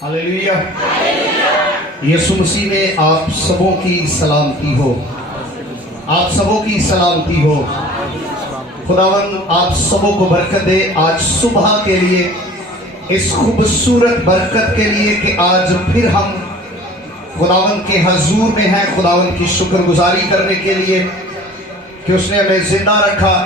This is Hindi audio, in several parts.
हालेलुया। यीशु मसीह में आप सबों की सलामती हो, आप सबों की सलामती हो। खुदावन आप सबों को बरकत दे आज सुबह के लिए, इस खूबसूरत बरकत के लिए कि आज फिर हम खुदावन के हजूर में हैं, खुदावन की शुक्रगुजारी करने के लिए कि उसने हमें जिंदा रखा,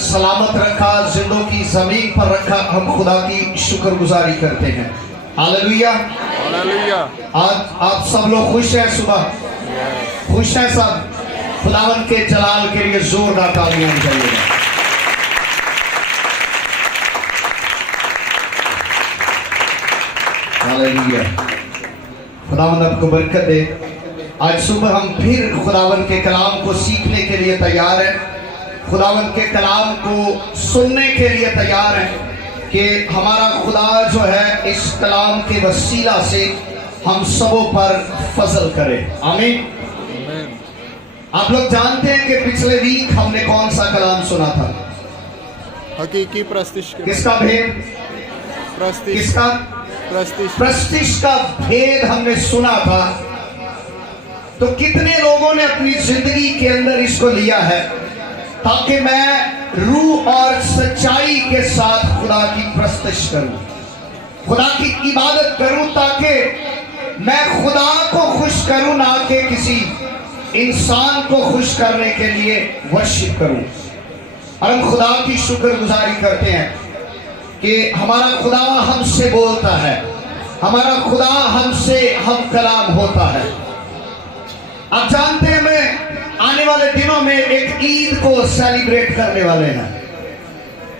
सलामत रखा, जिंदों की जमीन पर रखा। हम खुदा की शुक्रगुजारी करते हैं। Hallelujah, hallelujah. आज आप सब लोग खुश हैं, सुबह खुश हैं सब। खुदावन के जलाल के लिए जोरदार तालियां चाहिए। हालेलुया। खुदावन आपको बरकत दे। आज सुबह हम फिर खुदावन के कलाम को सीखने के लिए तैयार हैं, खुदावन के कलाम को सुनने के लिए तैयार हैं कि हमारा खुदा जो है इस कलाम के वसीला से हम सबों पर फजल करे। आमीन। आप लोग जानते हैं कि पिछले वीक हमने कौन सा कलाम सुना था? हकीकी प्रस्तिश। किसका भेद? किसका? प्रस्तिश का भेद हमने सुना था। तो कितने लोगों ने अपनी जिंदगी के अंदर इसको लिया है ताकि मैं रूह और सच्चाई के साथ खुदा की प्रस्तिश करूं, खुदा की इबादत करूं, ताकि मैं खुदा को खुश करूं, ना कि किसी इंसान को खुश करने के लिए वर्शिप करूं। और हम खुदा की शुक्रगुजारी करते हैं कि हमारा खुदा हमसे बोलता है, हमारा खुदा हमसे हम कलाम होता है। आप जानते हैं मैं आने वाले दिनों में एक ईद को सेलिब्रेट करने वाले हैं।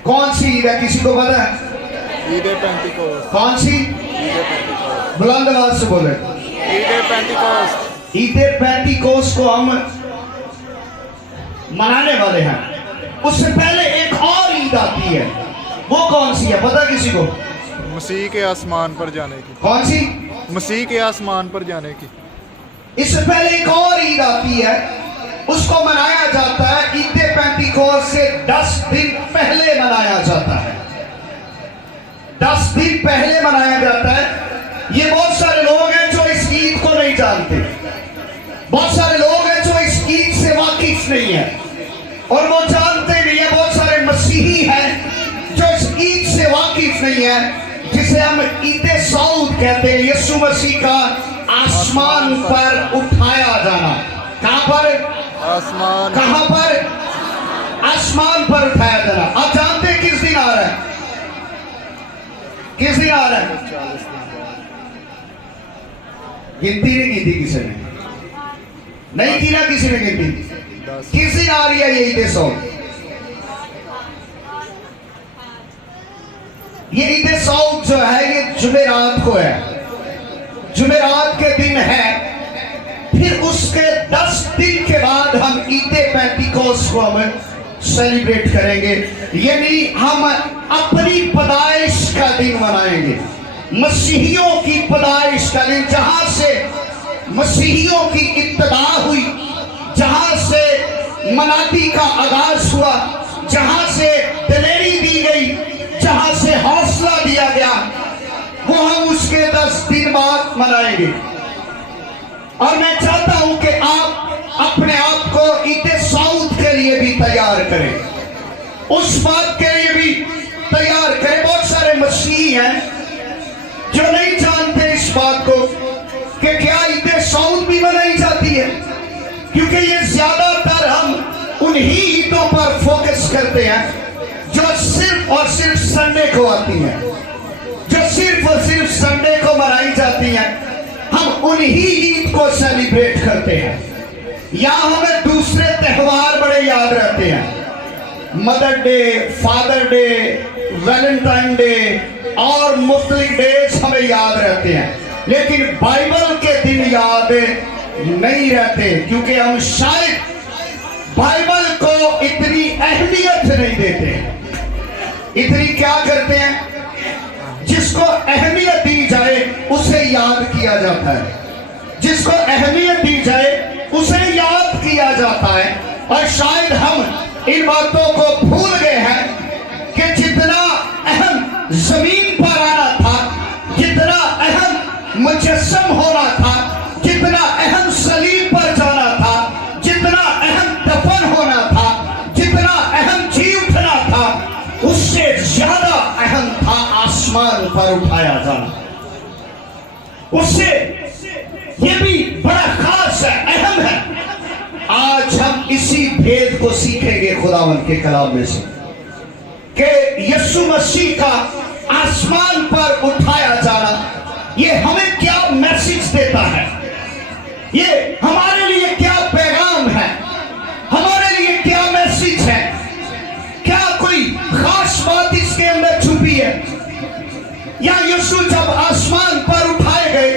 कौन सी ईद है, किसी को पता है? ईद पेंटिकोस्ट। कौन सी? बुलंद आवाज से बोले। ईद पेंटिकोस्ट। ईद पेंटिकोस्ट को हम मनाने वाले हैं। उससे पहले एक और ईद आती है, वो कौन सी है पता किसी को? मसीह के आसमान पर जाने की। कौन सी? मसीह के आसमान पर जाने की। इससे पहले एक और ईद आती है, उसको मनाया जाता है ईद पेंटिकोस्ट से 10 दिन पहले मनाया जाता है। 10 दिन पहले मनाया जाता है। ये बहुत सारे लोग हैं जो इस ईद को नहीं जानते, बहुत सारे लोग हैं जो इस ईद से वाकिफ नहीं है और वो जानते नहीं है। बहुत सारे मसीही हैं जो इस ईद से वाकिफ नहीं है, जिसे हम ईद सऊद कहते हैं। यीशु मसीह का आसमान पर उठाया जाना। कहां पर? आसमान। कहां पर? आसमान पर उठाया जाना। आप जानते हैं किस दिन आ रहा है? किस दिन आ रहा है? गिनती नहीं की थी किसी ने, नहीं की ना किसी ने गिनती। किस दिन आ रही है ये ईद सऊद? ये ईद सऊद जो है ये जुमेरात को है, जुमेरात के दिन है। फिर उसके 10 दिन के बाद हम ईद पेंटिकोस्ट को हम सेलिब्रेट करेंगे, यानी हम अपनी पैदाइश का दिन मनाएंगे, मसीहियों की पैदाइश का दिन, जहां से मसीहियों की इब्तिदा हुई, जहां से मनाती का आगाज हुआ, जहां से दिलेरी दी गई, जहां से हौसला दिया गया, वो हम उसके 10 दिन बाद मनाएंगे। और मैं चाहता हूं कि आप अपने आप को ईद सऊद के लिए भी तैयार करें, उस बात के लिए भी तैयार करें। बहुत सारे मसीही हैं जो नहीं जानते इस बात को कि क्या ईद सऊद भी मनाई जाती है, क्योंकि ये ज्यादातर हम उन्हीं ईद चीजों पर फोकस करते हैं जो सिर्फ और सिर्फ संडे को आती हैं, जो सिर्फ और सिर्फ संडे को मनाई जाती हैं। हम उन्हीं ईद को सेलिब्रेट करते हैं, या हमें दूसरे त्योहार बड़े याद रहते हैं, mother day, father day, Valentine day और मुख्तलिफ डेज हमें याद रहते हैं, लेकिन बाइबल के दिन याद नहीं रहते, क्योंकि हम शायद बाइबल को इतनी अहमियत नहीं देते। इतनी क्या करते हैं, जिसको अहमियत दी जाए उसे याद किया जाता है, जिसको अहमियत दी जाए उसे याद किया जाता है। और शायद हम इन बातों को भूल गए हैं कि जितना अहम जमीन पर आना था, जितना अहम मुजस्सम होना था, जितना अहम सलीब पर जाना था, जितना अहम दफन होना था, जितना अहम जी उठना था, उससे ज्यादा अहम था आसमान पर उठाया जाना। उससे ये भी बड़ा खास है, अहम है। आज हम इसी भेद को सीखेंगे खुदावंद के कलाम में से कि यीशु मसीह का आसमान पर उठाया जाना ये हमें क्या मैसेज देता है, ये हमारे लिए क्या पैगाम है, हमारे लिए क्या मैसेज है। क्या कोई खास बात इसके अंदर छुपी है, या यीशु जब आसमान पर उठाए गए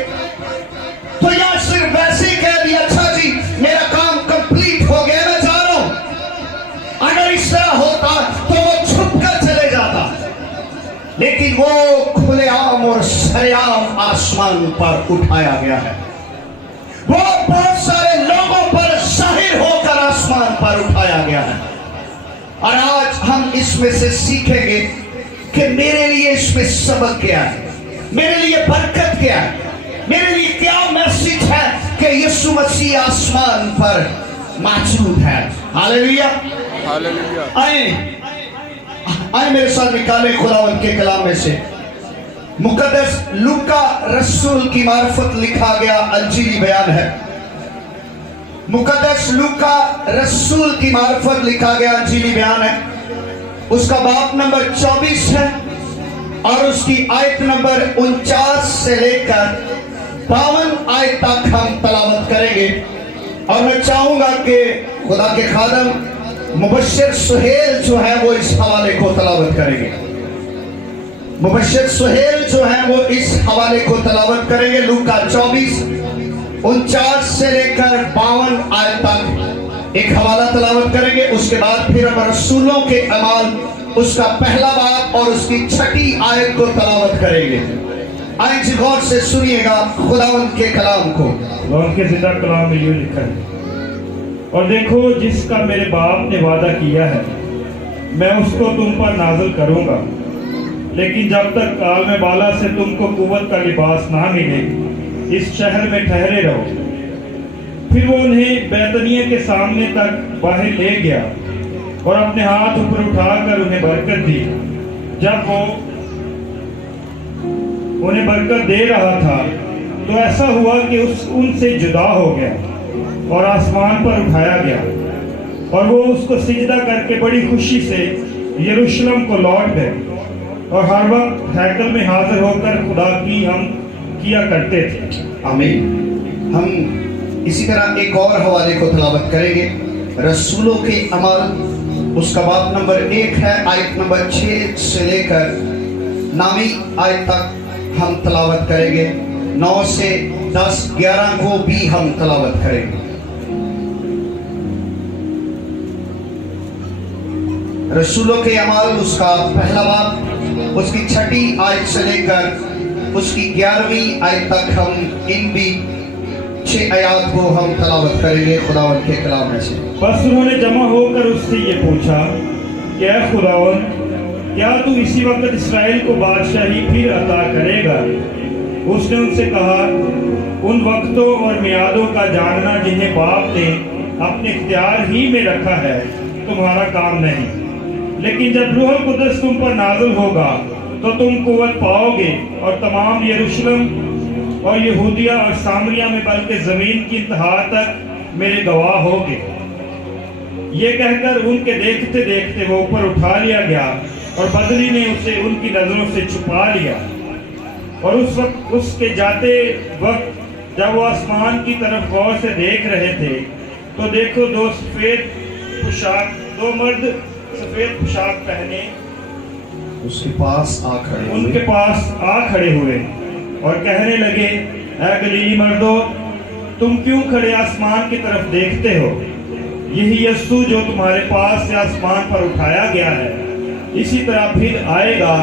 तो या सिर्फ वैसे ही कह दिया, अच्छा जी मेरा काम कंप्लीट हो गया, मैं जा रहा हूं। अगर इस तरह होता तो वो छुप कर चले जाता, लेकिन वो खुलेआम और सरेआम आसमान पर उठाया गया है। वो बहुत सारे लोगों पर जाहिर होकर आसमान पर उठाया गया है। और आज हम इसमें से सीखेंगे कि मेरे लिए इसमें सबक क्या है, मेरे लिए बरकत क्या है, मेरे लिए क्या मैसेज है कि यीशु मसीह आसमान पर मौजूद है। Hallelujah, hallelujah. आए मेरे साथ निकाले खुदावंद के कलाम में से मुकद्दस लूका रसूल की मार्फत लिखा गया अंजीली बयान है। मुकद्दस लूका रसूल की मार्फत लिखा गया अंजीली बयान है। उसका बाब नंबर 24 है और उसकी आयत नंबर 49 से लेकर 52 आयत तक हम तलावत करेंगे। और मैं चाहूंगा कि खुदा के खादम मुबश्शिर सुहेल जो है वो इस हवाले को तलावत करेंगे। मुबश्शिर सुहेल जो है वो इस हवाले को तलावत करेंगे। लूका 24 49 से लेकर 52 आयत तक एक हवाला तलावत करेंगे। उसके बाद फिर हम रसूलों के अमाल उसका पहला बाब और उसकी 6ठी आयत को तलावत करेंगे। आइए जी गौर से सुनिएगा खुदावंद के कलाम को। खुदावंद के जिंदा कलाम में यूं लिखा है, और देखो जिसका मेरे बाप ने वादा किया है मैं उसको तुम पर नाज़िल करूंगा, लेकिन जब तक काल में बाला से तुमको कुव्वत का लिबास ना मिले इस शहर में ठहरे रहो। फिर वो उन्हें बैतनिया के सामने तक बाहर ले गया और अपने हाथ ऊपर उठाकर उन्हें बरकत दी। जब वो उन्हें बरकत दे रहा था तो ऐसा हुआ कि उनसे जुदा हो गया और आसमान पर उठाया गया, और वो उसको सिजदा करके बड़ी खुशी से यरूशलेम को लौट गए और हर वक्त हैकल में हाजिर होकर खुदा की हम किया करते थे। आमीन। हम इसी तरह एक और हवाले को तलावत करेंगे। रसूलों के अमल उसका बाब नंबर 1 है, आयत नंबर 6 से लेकर 9वीं आयत तक हम तलावत करेंगे। 9 से 10 11 को भी हम तलावत करेंगे। रसूलों के अमाल उसका पहला बाब उसकी 6ठी आयत से लेकर उसकी 11वीं आयत तक हम इन भी 6 आयत को हम तलावत करेंगे खुदावंद के कलाम में से। बस उन्होंने जमा होकर उससे ये पूछा कि ऐ खुदावंद, क्या तू इसी वक्त इस्राएल को बादशाही फिर अता करेगा? उसने उनसे कहा, उन वक्तों और मियादों का जानना जिन्हें बाप ने अपने इख्तियार ही में रखा है तुम्हारा काम नहीं, लेकिन जब रूह कुद्दस तुम पर नाज़िल होगा तो तुम कुव्वत पाओगे और तमाम यरूशलेम और यहूदिया और सामरिया में बल्कि ज़मीन की इंतहा तक मेरे गवाह होगे। ये कहकर उनके देखते देखते वो ऊपर उठा लिया गया और बदली ने उसे उनकी नजरों से छुपा लिया। और उस वक्त उसके जाते वक्त जब वो आसमान की तरफ गौर से देख रहे थे तो देखो दो मर्द सफेद पोशाक पहने उसके पास आ खड़े हुए। उनके पास आ खड़े हुए और कहने लगे, ऐ गलीली मर्दो, तुम क्यों खड़े आसमान की तरफ देखते हो? यही यीशु जो तुम्हारे पास से आसमान पर उठाया गया है, इसी तरह फिर आएगा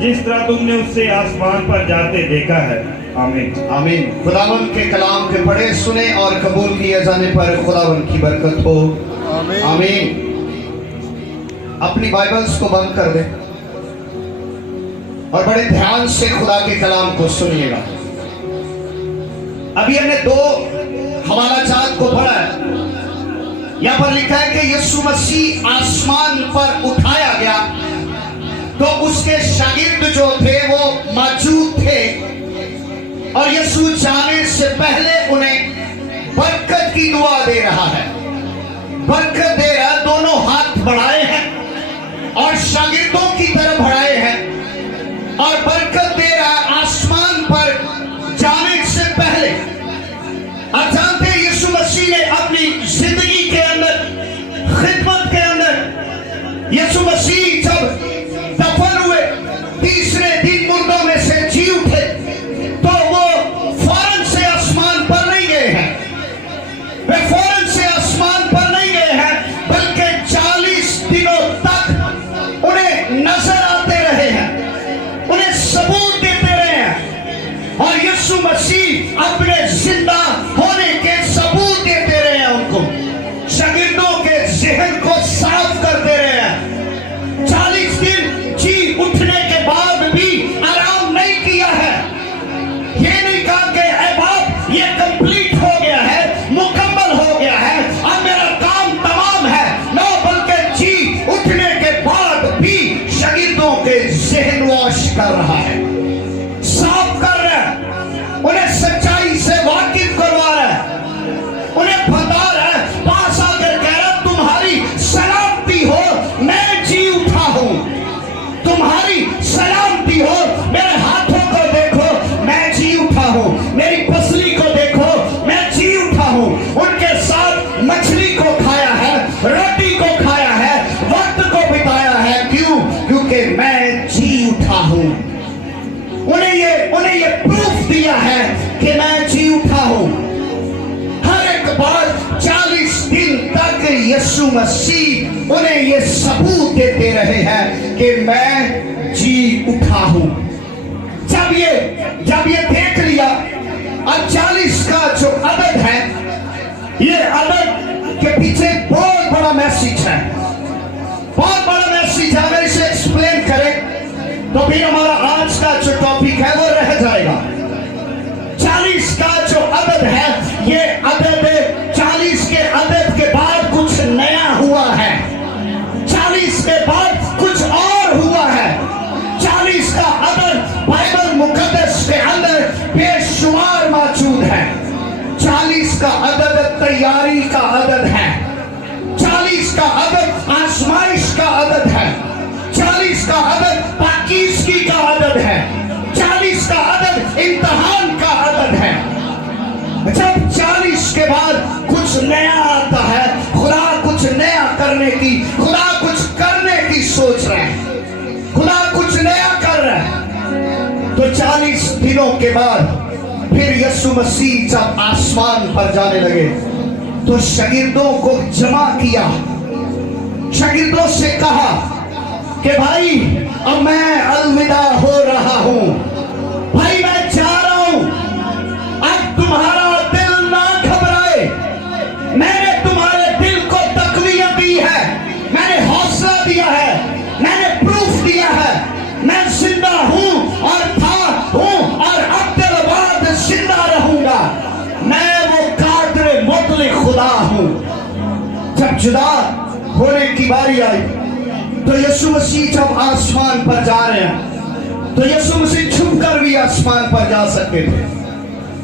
जिस तरह तुमने उससे आसमान पर जाते देखा है। आमीन आमीन। खुदावन के कलाम के पढ़े सुने और कबूल किए जाने पर खुदावन की बरकत हो। आमीन। आमीन। अपनी बाइबल्स को बंद कर दें और बड़े ध्यान से खुदा के कलाम को सुनिएगा। अभी हमने 2 हवाला जात को पढ़ा है। यहां पर लिखा है कि यीशु मसीह आसमान पर उठाया गया तो उसके शागिर्द जो थे वो मौजूद थे और यीशु जाने से पहले उन्हें बरकत की दुआ दे रहा है। बरकत दे रहा, दोनों हाथ बढ़ाए हैं और शागिर्दों की तरफ बढ़ाए हैं और बरकत दे रहा आसमान पर जाने से पहले। आप जानते हैं यीशु मसीह ने अपनी जिंदगी के अंदर, खिदमत के अंदर, यीशु मसीह जब दफन हुए, तीसरे दिन मुर्दों में से जी उठे, तो वो फौरन से आसमान पर नहीं गए हैं। वे फौरन से आसमान पर नहीं गए हैं, बल्कि 40 दिनों तक उन्हें नजर आते रहे हैं, उन्हें सबूत देते रहे हैं और यीशु मसीह अपने जिंदा होने के सबूत देते रहे हैं। उनको शागिर्दों के ज़हन को साफ करते रहे हैं। 40 दिन जी उठने के बाद भी आराम नहीं किया है। ये नहीं कहा कि ऐ बाप ये कंप्लीट हो गया है, मुकम्मल हो गया है, अब मेरा काम तमाम है। नो, बल्कि जी उठने के बाद भी शागिर्दों के ज़हन वॉश कर रहा है, साफ कर रहा है, उन्हें सच्चाई से वाकिफ करवा रहा है, उन्हें बता रहा है, पास आकर कह रहा तुम्हारी सलामती हो, मैं जी उठा हूं। तुम्हारी सलामती हो, मेरे हाथों को देखो, मैं जी उठा हूं। मेरी पसली को देखो, मैं जी उठा हूं। उनके साथ मछली को खाया है, रोटी को खाया है, वक्त को बिताया है। क्यों? क्योंकि मैं जी उठा हूं। उन्हें ये प्रूफ दिया है कि मैं जी उठा हूं। हर एक बार 40 दिन तक यीशु मसीह उन्हें ये सबूत देते रहे हैं कि मैं जी उठा हूं। जब ये देख लिया, अब 40 का जो अदद है, ये अदद के पीछे बहुत बड़ा मैसेज है, बहुत बड़ा मैसेज है। अगर इसे एक्सप्लेन करें तो फिर हमारा आज का जो टॉपिक है वो रह जाएगा। 40 का जो अदद है, ये अदद 40 के अदद के बाद कुछ नया हुआ है, 40 के बाद कुछ और हुआ है। 40 का अदद बाइबल मुकद्दस के अंदर बेशुमार मौजूद है। 40 का अदद तैयारी का अदद है, 40 का अदद आजमाइश का अदद है, 40 का अदद पाकीज़गी का अदद है, 40 का अदद इम्तिहान का अदद है। जब 40 के बाद कुछ नया आता है, खुदा कुछ नया खुदा कुछ करने की सोच रहा है, खुदा कुछ नया कर रहा है। तो 40 दिनों के बाद फिर यीशु मसीह जब आसमान पर जाने लगे तो शागिर्दों को जमा किया, शागिर्दों से कहा कि भाई अब मैं अलविदा हो रहा हूं, भाई मैं जा रहा हूं, अब तुम्हारा दिल ना घबराए। मैंने तुम्हारे दिल को तकवीयत दी है, मैंने हौसला दिया है, मैंने प्रूफ दिया है, मैं जिंदा हूं और था हूं और अब दिल बाद जिंदा रहूंगा। मैं वो कादिर मुतलक खुदा हूं। जब जुदा होने की बारी आई तो यीशु मसीह जब आसमान पर जा रहे हैं तो यीशु मसीह छुप कर भी आसमान पर जा सकते थे।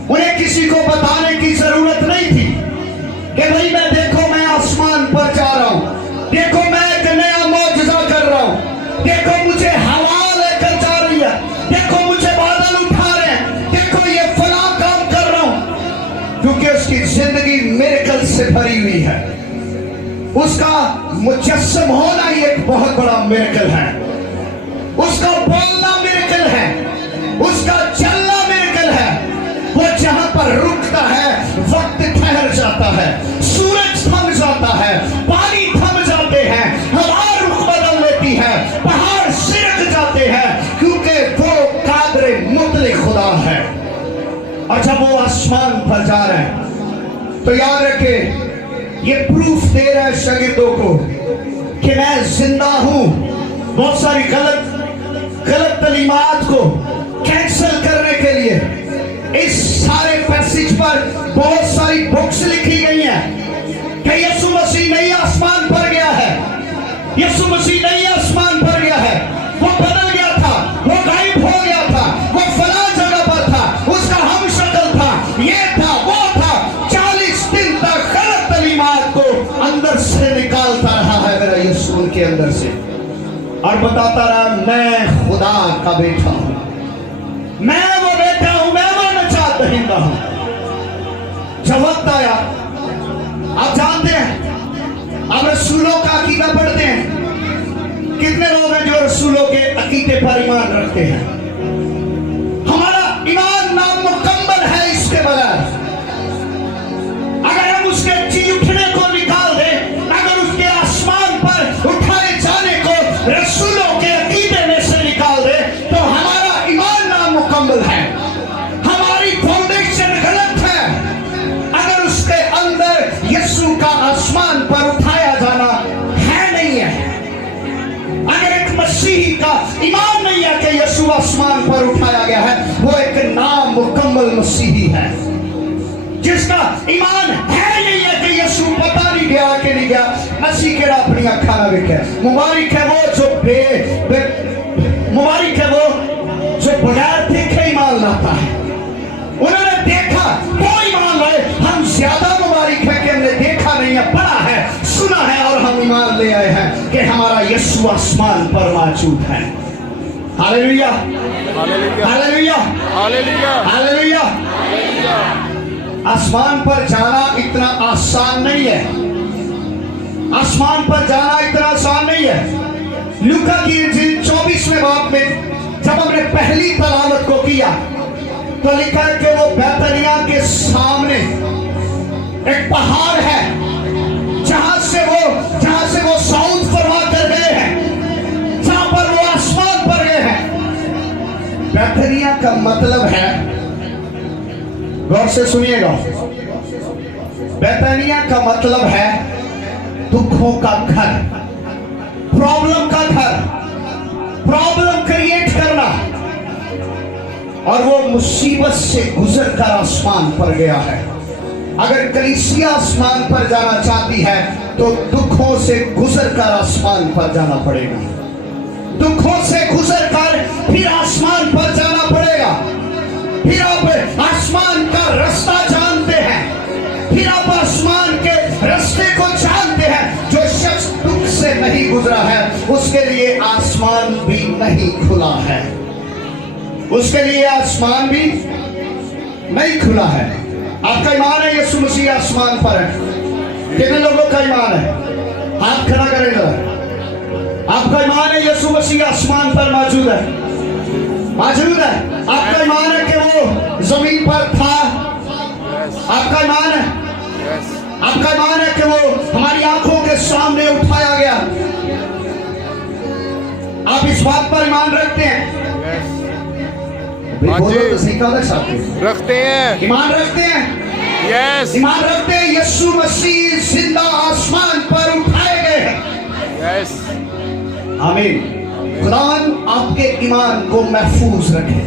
उन्हें किसी को बताने की जरूरत नहीं थी कि भाई मैं देखो मैं आसमान पर जा रहा देखो मैं एक नया मौजज़ा कर रहा हूं, देखो मुझे हवा लेकर जा रही है, देखो मुझे बादल उठा रहे हैं, देखो ये फला काम कर रहा हूं। क्योंकि उसकी जिंदगी मिरेकल से भरी हुई है। उसका मुजस्सम होना ही एक बहुत बड़ा मिरेकल है। उसका बोलना मिरेकल है, उसका चलना मिरेकल है। वो जहां पर रुकता है वक्त ठहर जाता है, सूरज थम जाता है, पानी थम जाते हैं, हवा रुख बदल लेती है, पहाड़ सिरक जाते हैं, क्योंकि वो कादरे मुतले खुदा है। और जब वो आसमान पर जा रहे हैं तो याद रखे, ये प्रूफ दे रहा है शागिर्दों को कि मैं जिंदा हूं। बहुत सारी गलत तलीमात को कैंसिल करने के लिए इस सारे पैसेज पर बहुत सारी बुक्स लिखी गई हैं कि यीशु मसीह नहीं आसमान पर गया है, यीशु मसीह नहीं आसमान पर गया है, वो बदल गया था, वो गायब हो गया था, वो फला जगह पर था, उसका हम शक्ल था, ये था, वो था। 40 दिन तक गलत तलीमात को अंदर से निकालता रहा है मेरा यीशु उनके अंदर से, और बताता रहा मैं खुदा का बेटा हूं, मैं वो बेटा हूं, मैं वो नजात दहिंदा हूं। जब वक्त आया, आप जानते हैं, आप रसूलों का अकीदा पढ़ते हैं, कितने लोग हैं जो रसूलों के अकीदे पर ईमान रखते हैं। हमारा ईमान नामुकम्मल है इसके बगैर। अगर हम उसके जी उठने को निकाल दें, अगर उसके आसमान पर उठाए जाने को रसूलों के अकीदे में से निकाल दे, तो हमारा ईमान नामुकम्मल है, हमारी फाउंडेशन गलत है। अगर उसके अंदर यीशु का आसमान पर उठाया जाना है नहीं है, अगर एक मसीही का ईमान नहीं है कि यीशु आसमान पर उठाया गया है, वो एक नामुकम्मल मसीही है। जिसका ईमान है नहीं है कि यीशु पता नहीं गया कि नहीं गया, मसीह केड़ा अपनी अखा ना देखे। मुबारक है वो जो मुबारक है वो जो बगैर देखे ईमान लाता है। उन्होंने देखा तो ईमान लाए। हम ज्यादा मुबारक है कि हमने देखा नहीं है, पढ़ा है, सुना है, और हम ईमान ले आए हैं कि हमारा यीशु आसमान पर मौजूद है। Hallelujah, hallelujah, hallelujah, hallelujah, hallelujah. आसमान पर जाना इतना आसान नहीं है, आसमान पर जाना इतना आसान नहीं है। लूका की इंजील 24वें बाब में जब हमने पहली तलावत को किया तो लिखा है कि वो बैतनिया के सामने एक पहाड़ है जहां से वो साउथ फरमा कर गए हैं, जहां पर वो आसमान पर गए हैं। बैतनिया का मतलब है, गौर से सुनिएगा, बैतनिया का मतलब है दुखों का घर, प्रॉब्लम का घर, प्रॉब्लम क्रिएट करना। और वो मुसीबत से गुजर कर आसमान पर गया है। अगर कलीसिया आसमान पर जाना चाहती है तो दुखों से गुजर कर आसमान पर जाना पड़ेगा, दुखों से गुजर कर फिर आसमान पर जाना पड़ेगा। फिर आप आसमान का रास्ता जानते हैं, फिर आप आसमान के रास्ते को जानते हैं। जो शख्स दुख से नहीं गुजरा है उसके लिए आसमान भी नहीं खुला है, उसके लिए आसमान भी नहीं खुला है। आपका ईमान है यीशु मसीह आसमान पर है? कितने लोगों का ईमान है? हाथ खड़ा करें जरा। आपका ईमान है यीशु मसीह आसमान पर मौजूद है? मौजूद है। आपका ईमान है कि वो जमीन पर था? आपका ईमान है? आपका ईमान है कि वो हमारी आंखों के सामने उठाया गया? आप इस बात पर ईमान रखते हैं? बोलो तो सही, कहा रखते हैं, ईमान रखते हैं, यस, ईमान रखते हैं। यीशु मसीह जिंदा आसमान पर उठाए गए हैं, यस, आमीन। खुदावन आपके ईमान को महफूज रखे,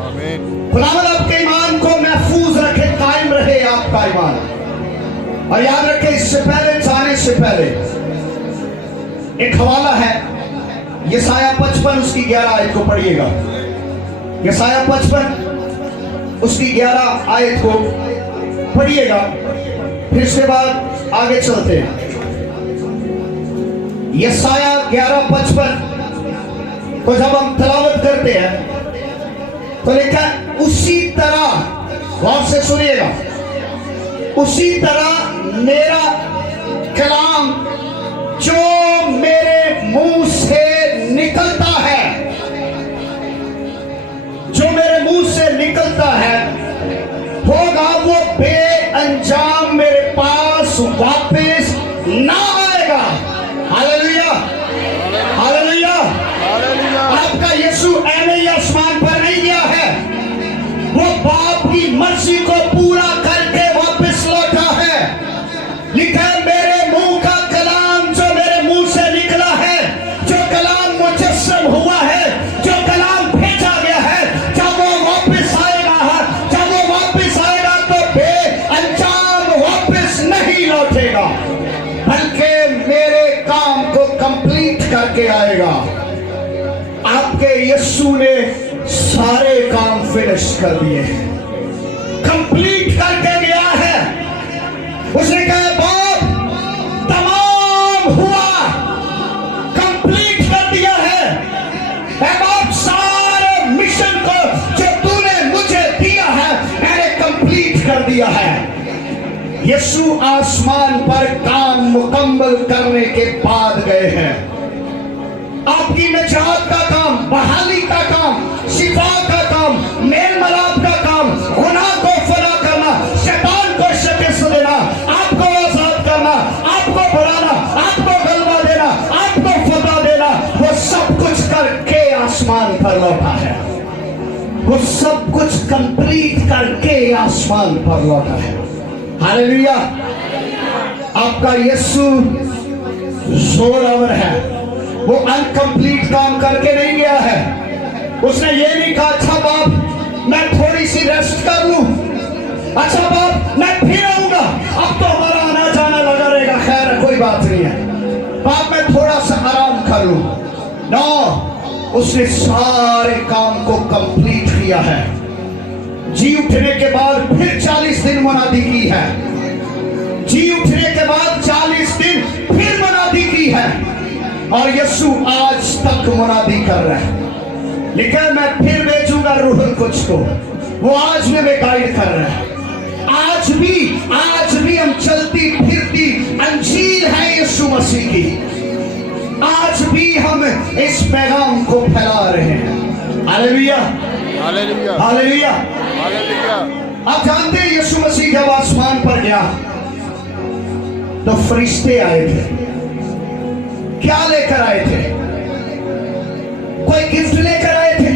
आमीन, खुदावन आपके ईमान को महफूज रखे, कायम रहे आपका ईमान। और याद रखें, इससे पहले जाने से पहले एक हवाला है, यशायाह 55 उसकी 11 आयत को पढ़िएगा। यशायाह 55 उसकी 11 आयत को पढ़िएगा, फिर इसके बाद आगे चलते हैं। यसाया 11:55 को जब हम तलावत करते हैं तो लिखा है, उसी तरह, गौर से सुनिएगा, उसी तरह मेरा कलाम जो मेरे मुंह से निकलता है, जो मेरे मुंह से निकलता है, होगा वो बेअंजाम मेरे पास वापस ना आएगा। Hallelujah, hallelujah. हालेलुया। आपका यीशु ऐसे ही आसमान पर नहीं गया है, वो बाप की मर्जी को पूरा करके वापस लौटा है। लिखा है, मेरे मुंह का कलाम जो मेरे मुंह से निकला है, जो कलाम मुजस्सम हुआ है, जो कलाम भेजा गया है, जब वो वापस आएगा, जब वो वापस आएगा तो बेअंजाम वापस नहीं लौटेगा, बल्कि मेरे काम को कंप्लीट करके आएगा। आपके यीशु ने सारे काम फिनिश कर दिए, कंप्लीट करके गया है। उसने कहा, बाप तमाम हुआ, कंप्लीट कर दिया है। ऐ बाप, सारे मिशन को जो तूने मुझे दिया है मैंने कंप्लीट कर दिया है। यीशु आसमान पर काम मुकम्मल करने के बाद गए हैं। आपकी निजात का काम, बहाली का काम, शिफा का काम, मेल मिलाप का काम, गुनाह को फना करना, शैतान को शिकस्त देना, आपको आजाद करना, आपको बढ़ाना, आपको गलबा देना, आपको फतह देना, वो सब कुछ करके आसमान पर लौटा है। वो सब कुछ कंप्लीट करके आसमान पर लौटा है। हालेलुया। आपका यीशु जोरावर है, वो अनकंप्लीट काम करके नहीं गया है। उसने ये नहीं कहा, अच्छा बाप मैं थोड़ी सी रेस्ट कर लूं, अच्छा बाप मैं फिर आऊंगा, अब तो हमारा आना जाना लगा रहेगा, खैर कोई बात नहीं है, बाप मैं थोड़ा सा आराम कर लूं। नो, उसने सारे काम को कंप्लीट किया है। जी उठने के बाद फिर 40 दिन मुनादी की है, जी उठने के बाद 40 दिन फिर मुनादी की है, और यीशु आज तक मुनादी कर रहा है। लिखा है, मैं फिर भेजूंगा रूहुल कुछ को, वो आज में गाइड कर रहा है। आज भी हम चलती फिरती अंजील है यीशु मसीह की, आज भी हम इस पैगाम को फैला रहे हैं। Hallelujah, hallelujah. हालेलुया। हालेलुया। आप जानते हैं यीशु मसीह जब आसमान पर गया तो फरिश्ते आए थे। क्या लेकर आए थे? कोई गिफ्ट लेकर आए थे,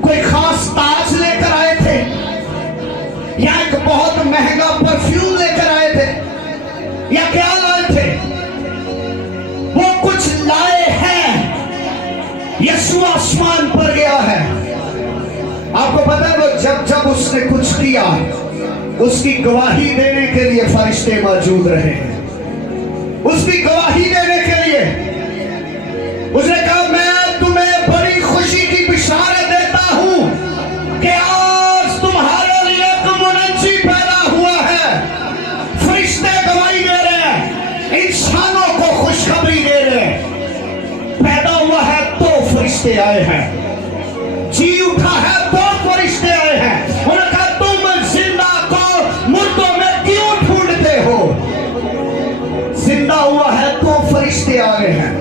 कोई खास ताज लेकर आए थे, या एक बहुत महंगा परफ्यूम लेकर आए थे, या क्या लाए थे? वो कुछ लाए हैं। यीशु आसमान पर गया है। आपको पता है, वो जब उसने कुछ किया, उसकी गवाही देने के लिए फरिश्ते मौजूद रहे हैं। उसकी गवाही देने के लिए उसने कहा, मैं तुम्हें बड़ी खुशी की बिशारत देता हूं कि आज तुम्हारे लिए एक मुनज्जी पैदा हुआ है। फरिश्ते गवाही दे रहे हैं, इंसानों को खुशखबरी दे रहे हैं। पैदा हुआ है तो फरिश्ते आए हैं, जी उठा है तो फरिश्ते आए हैं। उन्होंने कहा, तुम जिंदा को मुर्दों में क्यों ढूंढते हो? जिंदा हुआ है तो फरिश्ते आ गए हैं।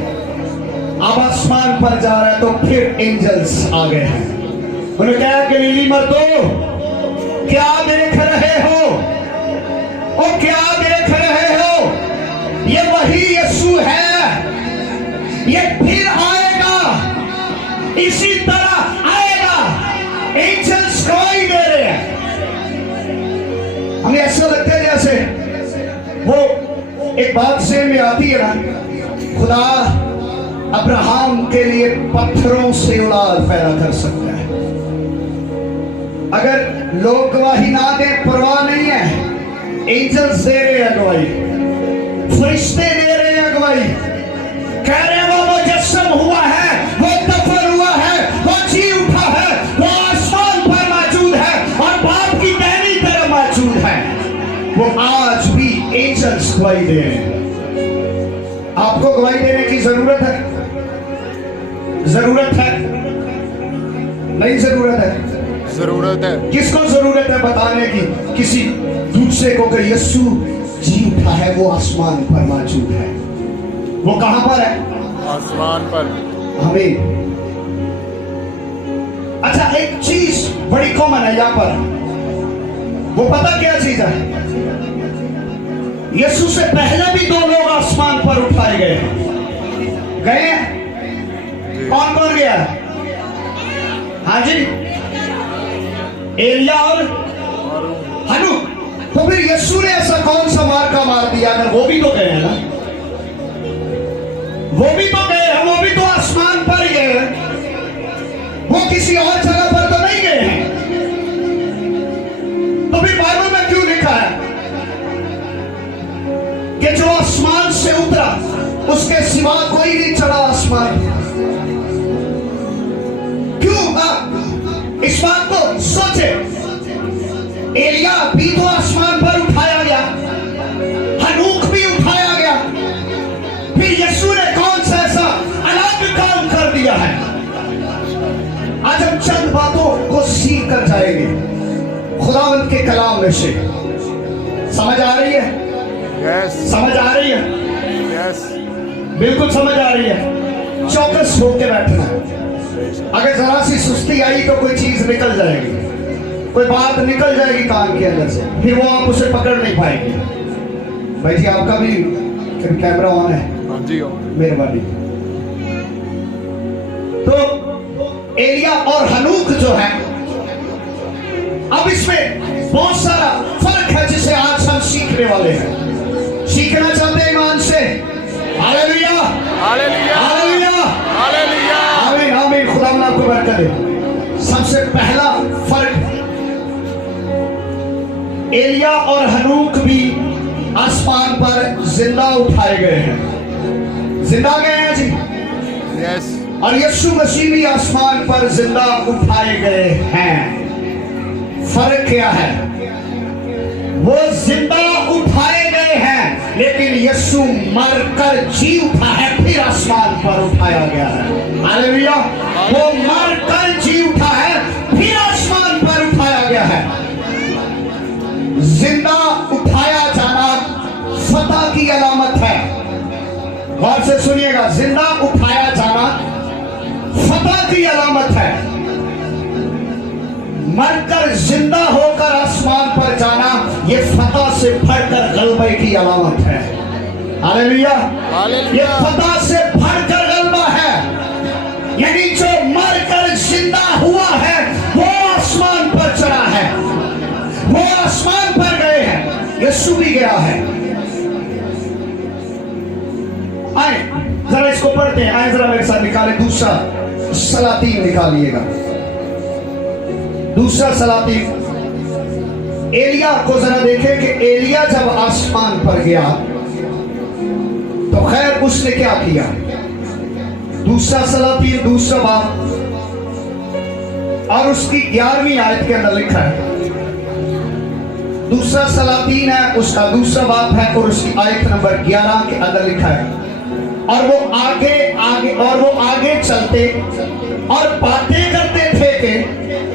अब आसमान पर जा रहा है तो फिर एंजल्स आ गए हैं। उन्होंने कहा, गलीली मर्दों, क्या देख रहे हो? और क्या देख रहे हो? ये वही यीशु है, ये फिर आएगा, इसी तरह आएगा। एंजल्स गवाही दे रहे हैं। हमें ऐसा लगता है जैसे वो एक बात से में आती है ना, खुदा अब्राहम के लिए पत्थरों से औलाद पैदा कर सकता है। अगर लोग गवाही ना दे, परवाह नहीं है, एंजल्स दे रहे हैं गवाही, फरिश्ते दे रहे हैं गवाही, कह रहे हैं वो मुजस्सम हुआ है, वो दफन हुआ है, वो जी उठा है, वो आसमान पर मौजूद है और बाप की दाहिनी तरफ मौजूद है। वो आज भी एंजल्स गवाही दे रहे हैं। आपको गवाही देने की जरूरत है? जरूरत है? नहीं जरूरत है? जरूरत है। किसको जरूरत है बताने की? किसी दूसरे को कि यीशु जी उठा है, वो आसमान पर मौजूद है। वो कहां पर है? आसमान पर। हमें अच्छा, एक चीज बड़ी कॉमन है यहां पर। वो पता क्या चीज है? यीशु से पहले भी दो लोग आसमान पर उठाए गए हैं। कौन कौन गया? हाँ जी, एलिया और हनूक। तो फिर यीशु ने ऐसा कौन सा मार का मार दिया? अगर वो भी तो गए हैं ना, वो भी तो गए हैं, वो भी तो आसमान पर गए हैं, वो किसी और जगह पर तो नहीं गए हैं। तो फिर बाइबल में क्यों लिखा है कि जो आसमान से उतरा उसके सिवा कोई नहीं चढ़ा आसमान? क्यों? इस बात को सोचे। एलिया भी तो आसमान पर उठाया गया, हनूक भी उठाया गया, फिर यीशु ने कौन सा ऐसा अलग काम कर दिया है? आज हम चंद बातों को सीख कर जाएंगे खुदावंद के कलाम में से। समझ आ रही है? यस। समझ आ रही है? यस। बिल्कुल समझ आ रही है। चौकस होकर बैठना। अगर जरा सी सुस्ती आई तो कोई चीज निकल जाएगी, कोई बात निकल जाएगी कान के अंदर से, फिर वो आप उसे पकड़ नहीं पाएंगे। भाई जी आपका भी कैमरा ऑन है? हाँ जी। मेहरबानी। तो एलिया और हनूक जो है, अब इसमें बहुत सारा फर्क है जिसे आज हम सीखने वाले हैं। सीखना चाहते हैं ईमान से? Hallelujah, hallelujah, hallelujah, hallelujah. आमीन, आमीन। खुदा आपको बरकत दे। सबसे पहला फर्क, एलिया और हनूक भी आसमान पर जिंदा उठाए गए हैं। जिंदा गए हैं जी। यस। और यीशु मसीह भी आसमान पर जिंदा उठाए गए हैं। फर्क क्या है? वो जिंदा उठाए गए हैं, लेकिन यीशु मरकर जी उठा है, फिर आसमान पर उठाया गया है। हालेलुया। वो मरकर जी उठा है, फिर आसमान पर उठाया गया है। जिंदा उठाया जाना फतह की अलामत है। गौर से सुनिएगा, जिंदा उठाया जाना फतह की अलामत है। मरकर जिंदा होकर आसमान पर जाना ये फतह से बढ़कर गलबे की अलामत है। हालेलुया। ये फतह से बढ़कर गलबा है। यानी जो मरकर जिंदा हुआ है वो आसमान पर चढ़ा है, वो आसमान पर गए हैं। यीशु भी गया है। आए जरा इसको पढ़ते हैं। आए जरा मेरे साथ निकाले दूसरा सलातीन निकालिएगा। दूसरा सलातीन। एलिया को जरा देखें कि एलिया जब आसमान पर गया तो खैर उसने क्या किया? दूसरा सलातीन दूसरा बाब और उसकी 11वीं आयत के अंदर लिखा है। दूसरा सलातीन है, उसका दूसरा बाब है और उसकी आयत नंबर 11 के अंदर लिखा है। और वो आगे चलते और बातें करते थे कि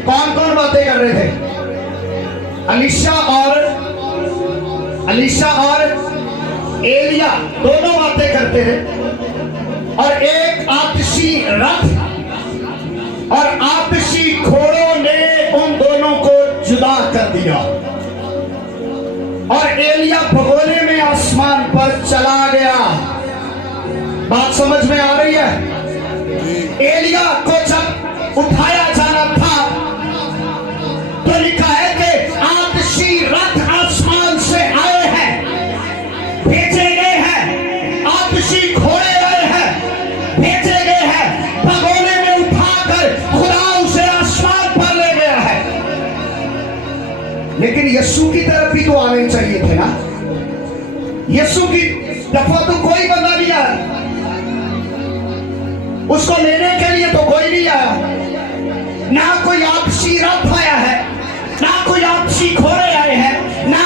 कौन कौन बातें कर रहे थे? अलीशा और एलिया दोनों बातें करते थे। और एक आतिशी रथ और आतिशी घोड़ों ने उन दोनों को जुदा कर दिया और एलिया भगोने में आसमान पर चला गया। बात समझ में आ रही है? एलिया को जब उठाया जाना था तो लिखा है कि आतिशी रथ आसमान से आए हैं, भेजे गए हैं। आतिशी घोड़े आए हैं, भेजे गए हैं। भगोने में उठाकर खुदा उसे आसमान पर ले गया है। लेकिन यीशु की तरफ भी तो आने चाहिए थे ना। यीशु की दफा तो कोई बंदा नहीं आया, उसको लेने के लिए तो कोई नहीं आया। ना कोई आपसी रथ आया है, ना कोई आपसी घोड़े आए हैं, ना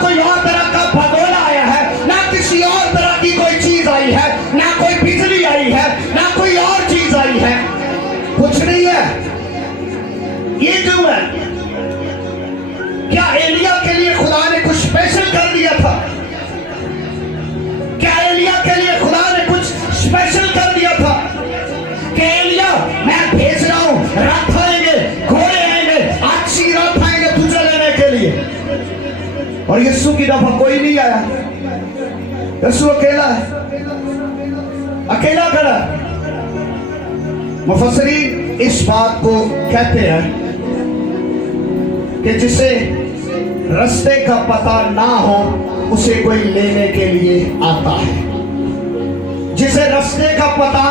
कोई और तरह का भगोना आया है, ना किसी और तरह की कोई चीज और यीशु की दफा कोई नहीं आया, यीशु अकेला है, अकेला खड़ा। मुफस्सिरीन इस बात को कहते हैं कि जिसे रास्ते का पता ना हो उसे कोई लेने के लिए आता है। जिसे रास्ते का पता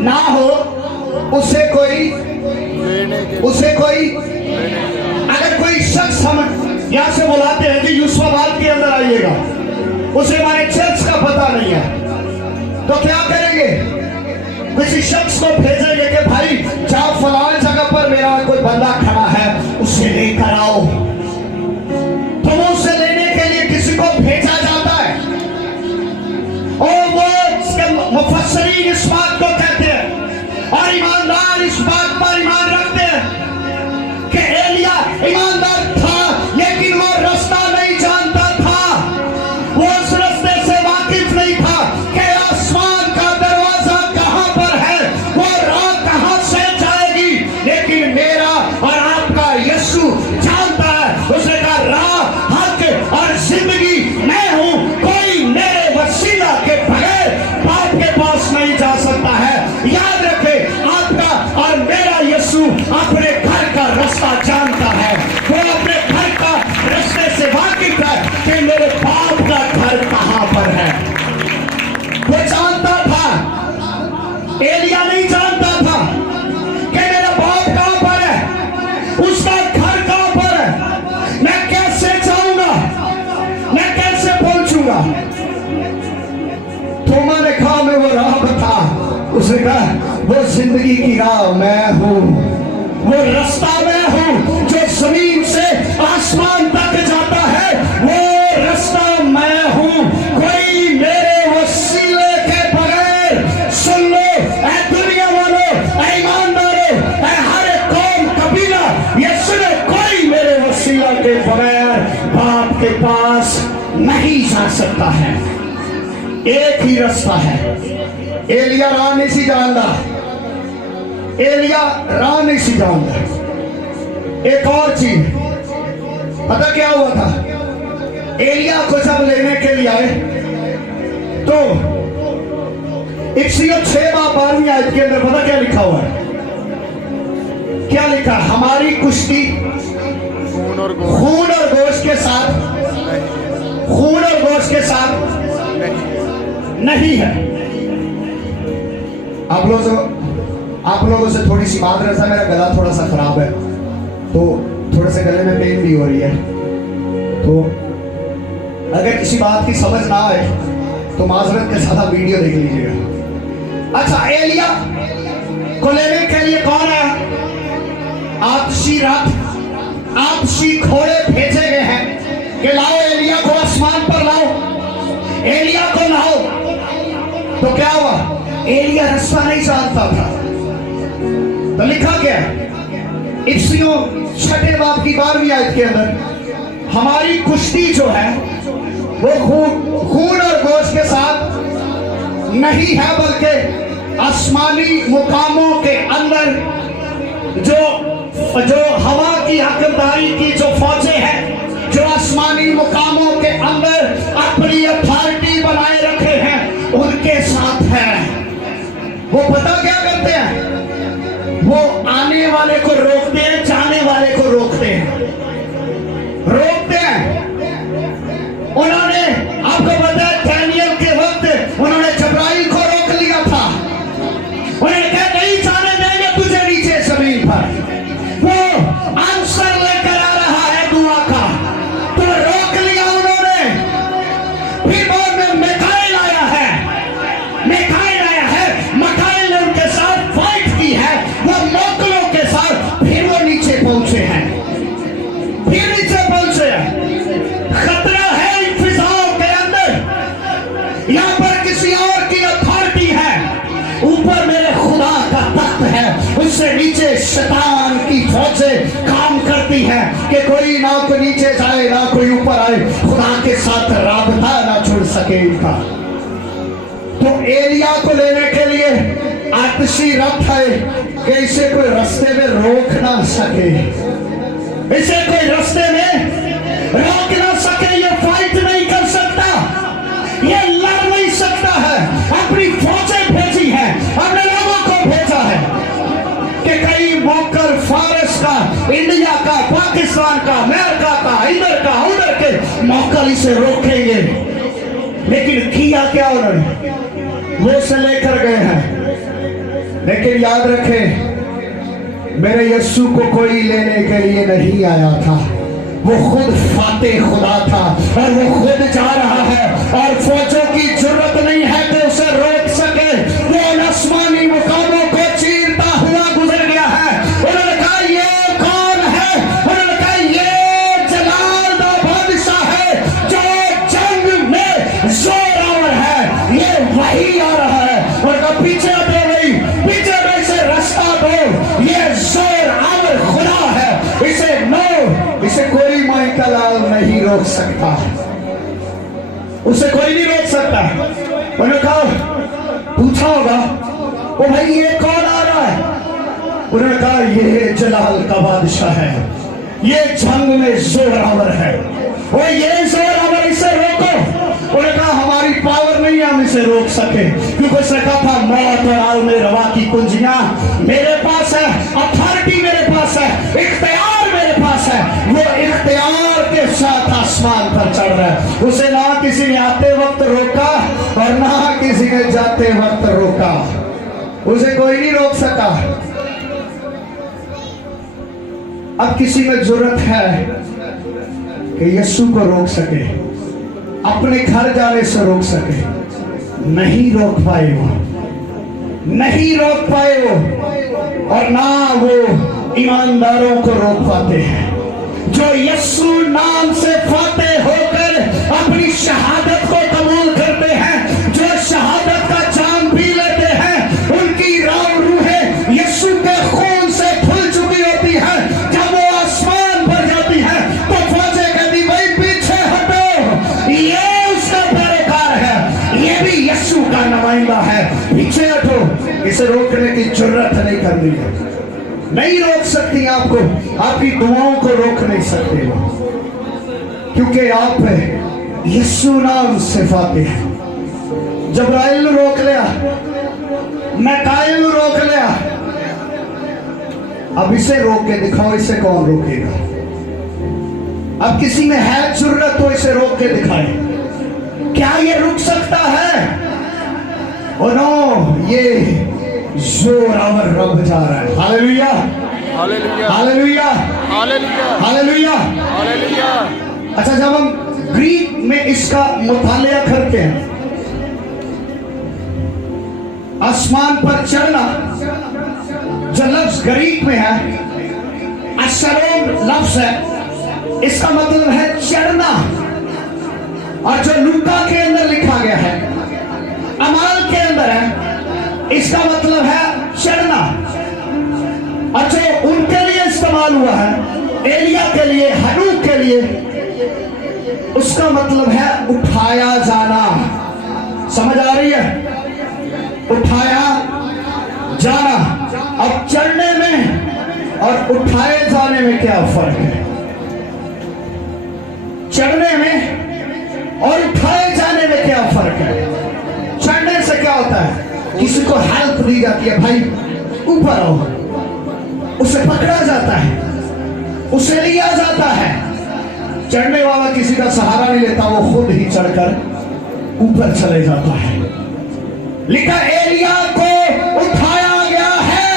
ना हो उसे कोई अगर कोई शख्स हम यहां से बुलाते हैं कि यूसुफाबाद के अंदर आइएगा, उसे हमारे चर्च का पता नहीं है, तो क्या करेंगे? किसी शख्स को भेजेंगे कि भाई जाओ फलान जगह पर मेरा कोई बंदा खड़ा है, उसे लेकर आओ। तो वो उसे लेने के लिए किसी को भेजा जाता है, और वो मुफस्सिरीन इस बात को कहते हैं और ईमानदार इस बात पर ईमान रखते हैं कि एलिया ईमानदार था, लेकिन वो रास्ता नहीं जानता था, वो उस रास्ते से वाकिफ नहीं था कि आसमान का दरवाजा कहां पर है, वो राह कहां से जाएगी। लेकिन मेरा और आपका यीशु जानता है। उसने कहा राह, हक और जिंदगी मैं हूं, कोई मेरे वसीला के बगैर बाप के पास नहीं जा सकता है। याद रखे, आपका और मेरा यीशु अपने घर का रास्ता जानता है। वो अपने घर का रास्ते से वाकिफ है कि मेरे बाप का घर कहां पर है। वो जानता था, एलिया नहीं जानता था कि मेरा बाप कहां पर है, उसका घर कहां पर है, मैं कैसे जाऊंगा, मैं कैसे पहुंचूंगा। थोमा ने कहा मैं वो राह बता, उसने कहा वो जिंदगी की राह मैं हूं, वो रास्ता मैं हूं जो जमीन से आसमान तक जाता है, वो रास्ता मैं हूं, कोई मेरे वसीले के बगैर। सुन लो ऐ दुनिया वालों, ऐ ईमानदारों, ऐ हर एक कौम कबीला, ये सुने, कोई मेरे वसीला के बगैर बाप के पास नहीं जा सकता है। एक ही रास्ता है। एलिया राह नहीं सी जानता, एलिया राह नहीं सी जानता। एक और चीज पता क्या हुआ था, एलिया को जब लेने के लिए आए तो 106 आयत के अंदर पता क्या लिखा हुआ है? क्या लिखा? हमारी कुश्ती खून और गोश्त के साथ, खून और गोश्त के साथ नहीं है। आप लोगों से थोड़ी सी माजरत है, मेरा गला थोड़ा सा खराब है, तो थोड़े से गले में पेन भी हो रही है, तो अगर किसी बात की समझ ना आए तो माजरत के साथ आप वीडियो देख लीजिएगा। अच्छा, एलिया को लेने के लिए कौन है? आपसी रथ, आपसी घोड़े भेजे गए हैं कि लाओ एलिया को, आसमान पर लाओ, एलिया को लाओ। तो क्या हुआ? एलिया रास्ता नहीं जानता था, तो लिखा क्या? इफ्सियों 6 बाब की 12वीं आयत के अंदर हमारी कुश्ती जो है वो खून और गोश्त के साथ नहीं है, बल्कि आसमानी मुकामों के अंदर जो हवा की हकमदारी की जो फौजें हैं, जो आसमानी मुकामों के अंदर अपनी अथॉरिटी बनाए रखे हैं, उनके साथ है। वो पता क्या करते हैं? वो आने वाले को रोकते हैं, जाने वाले को रोकते हैं, रोकते हैं। उन्होंने, आपको पता है, डैनियल के वक्त उन्होंने जब्राइल को रोक लिया था, उन्होंने कहा नहीं जाने देंगे तुझे नीचे जमीन पर। वो आंसर लेकर आ रहा है दुआ का, तो रोक लिया उन्होंने। फिर बाद में मिखाइल आया है, मिखाइल आया है, मिखाइल ने उनके साथ फाइट की है, वो मोकलों के साथ, फिर वो नीचे पहुंचे हैं, फिर नीचे पहुंचे हैं। खतरा है इन फिजाओं के अंदर, यहां पर किसी और की अथॉरिटी है, ऊपर मेरे खुदा का तख्त है, उससे नीचे शैतान की फौजें काम करती है कि कोई ना कोई नीचे जाए ना कोई ऊपर आए, खुदा के साथ राबता ना जुड़ सके इनका। तो एलिया को लेने के लिए आतिशी रथ है कि इसे कोई रास्ते में रोक ना सके, इसे कोई रास्ते में रोक ना पाकिस्तान का, अमेरिका का, इधर का, उधर के मौकली से रोकेंगे। लेकिन किया क्या उन्होंने? वो से लेकर गए हैं। लेकिन याद रखें, मेरे यीशु को कोई लेने के लिए नहीं आया था, वो खुद फातेह खुदा था और वो खुद जा रहा है और फौजों की जरूरत नहीं है कि उसे रोक सके। वो उन आसमानी मुकामों को चीरता हुआ गुजर गया है। उन्होंने कहा ये कौन है? उन्होंने कहा ये जलाल दा बादशाह है जो जंग में जोरावर है, ये वही आ रहा है। और कहा पीछे हटो भाई, पीछे हटो, इसे रास्ता दो, ये जोरावर खुदा है, इसे कोई माइका लाल नहीं रोक सकता, उसे कोई नहीं रोक सकता। उन्होंने कहा, पूछा होगा ओ भाई ये कौन आ रहा है? उन्होंने कहा ये जलाल का बादशाह है, ये जंग में जोरावर है, वो ये जोरावर, इसे रोको। उन्होंने कहा हमारी पावर नहीं है हम इसे रोक सके, क्योंकि उसने कहा था मौत और आलम रवा की कुंजियां मेरे पास है, अथॉरिटी मेरे पास है, इख्तियार मेरे पास है। वो इख्तियार के साथ आसमान पर चढ़ रहा है। उसे ना किसी ने आते वक्त रोका और ना किसी ने जाते वक्त रोका, उसे कोई नहीं रोक सका। अब किसी में जरूरत है कि यीशु को रोक सके, अपने घर जाने से रोक सके, नहीं रोक पाए वो, नहीं रोक पाए वो, और ना वो ईमानदारों को रोक पाते हैं जो यीशु नाम से फातेह होकर अपनी शहादत को कबूल करते हैं, जो शहादत का जाम पी लेते हैं। उनकी रूहें यीशु के खून से धुल चुकी होती है। जब वो आसमान पर जाती है तो फौजें कहती भाई पीछे हटो, ये उसका पैरोकार है, ये भी यीशु का नुमाइंदा है, पीछे हटो। इसे रोकने की जरूरत नहीं करनी है, नहीं रोक सकती आपको, आपकी दुआओं को रोक नहीं सकते हो, क्योंकि आप यीशु नाम से फातेह हैं। जब्राइल रोक लिया, मिकाईल रोक लिया, अब इसे रोक के दिखाओ, इसे कौन रोकेगा? अब किसी में है जरूरत तो इसे रोक के दिखाए, क्या ये रुक सकता है? ओ नो, ये जोरावर रब जा रहा है। Hallelujah, hallelujah, hallelujah, hallelujah, hallelujah, hallelujah. अच्छा, जब हम ग्रीक में इसका मुतालिया करते हैं, आसमान पर चढ़ना जो लफ्ज ग्रीक में है, अशरोम लफ्ज है, इसका मतलब है चढ़ना। और जो लूका के अंदर लिखा गया है, अमाल के अंदर है, इसका मतलब है चढ़ना। और जो उनके लिए इस्तेमाल हुआ है, एलिया के लिए, हनूक के लिए, उसका मतलब है उठाया जाना। समझ आ रही है? उठाया जाना। अब चढ़ने में और उठाए जाने में क्या फर्क है? चढ़ने में और उठाए जाने में क्या फर्क है? चढ़ने से क्या होता है? किसी को हेल्प दी जाती है, भाई ऊपर आओ, उसे पकड़ा जाता है, उसे लिया जाता है। चढ़ने वाला किसी का सहारा नहीं लेता, वो खुद ही चढ़कर ऊपर चले जाता है। लिखा एलिया को उठाया गया है,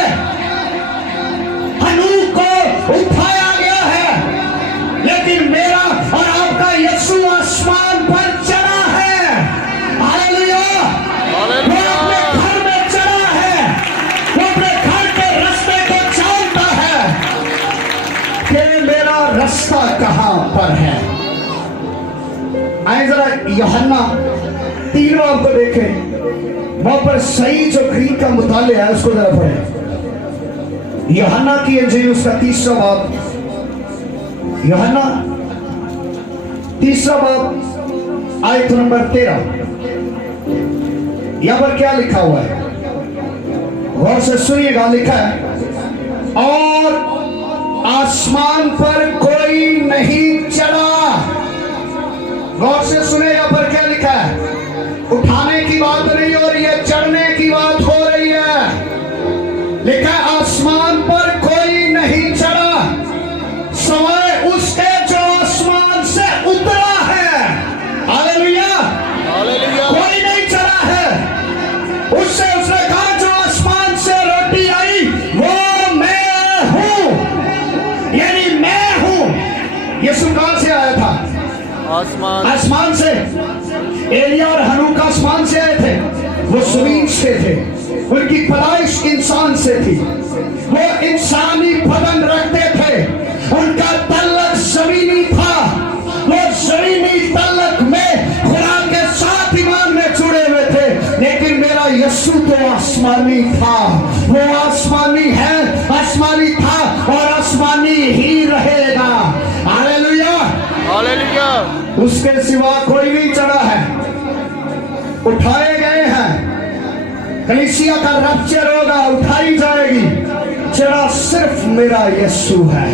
हनूक को उठाया गया है, लेकिन मेरा और आपका यीशु आसमान पर चढ़ा है। हालेलुया, वो अपने घर में चढ़ा है, वो अपने घर के रास्ते को जानता है कि मेरा रास्ता कहां पर है। आए जरा यूहन्ना 3 बाब को देखें, वहां पर सही जो ग्रीक का मुतालिया है उसको जरा पढ़ें। यूहन्ना की इंजील उसका 3रा बाब, यूहन्ना 3रा बाब आयत नंबर 13। यहां पर क्या लिखा हुआ है? गौर से सुनिएगा। लिखा है और आसमान पर कोई नहीं चढ़ा। गौर से सुनिएगा, पर क्या लिखा है? उठाने की बात नहीं हो रही है, चढ़ने की बात हो रही है। लिखा आसमान पर कोई नहीं चढ़ा सवाए उस उससे उसने कहा जो आसमान से रोटी आई वो मैं हूं, यानी मैं हूं। यीशु कहां से आया था? आसमान से। एलिया और हनूक आसमान से आए थे, वो जमीन से थे। उनकी पैदाइश इंसान से थी, वो इंसानी बदन रखते थे, उनका तल्लक जमीनी था। वो जमीनी तल्लक में खुदा के साथ ईमान में जुड़े हुए थे। लेकिन मेरा यीशु तो आसमानी था, वो आसमानी है, आसमानी था और आसमानी ही रहेगा। Hallelujah, hallelujah. उसके सिवा कोई नहीं चढ़ा है। उठाए गए हैं, कलीसिया का रप्चर होगा, उठाई जाएगी। चढ़ा सिर्फ मेरा यीशु है।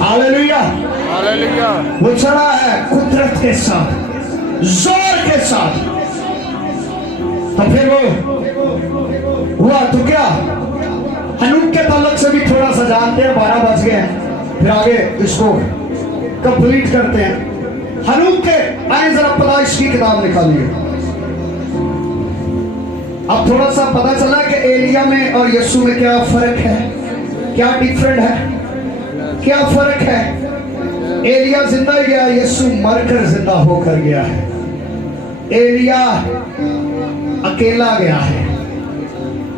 Hallelujah, hallelujah. वो चढ़ा है कुदरत के साथ, जोर के साथ। तो फिर वो हुआ तो क्या? हनूक के ताल्लुक से भी थोड़ा सा जानते हैं, 12 बज गए हैं, फिर आगे इसको कंप्लीट करते हैं। हनूक के आए जरा पैदाइश की किताब निकालिए। अब थोड़ा सा पता चला कि एलिया में और यीशु में क्या फर्क है, क्या डिफरेंट है, क्या फर्क है। एलिया जिंदा गया, यीशु मरकर जिंदा होकर गया है। एलिया अकेला गया है,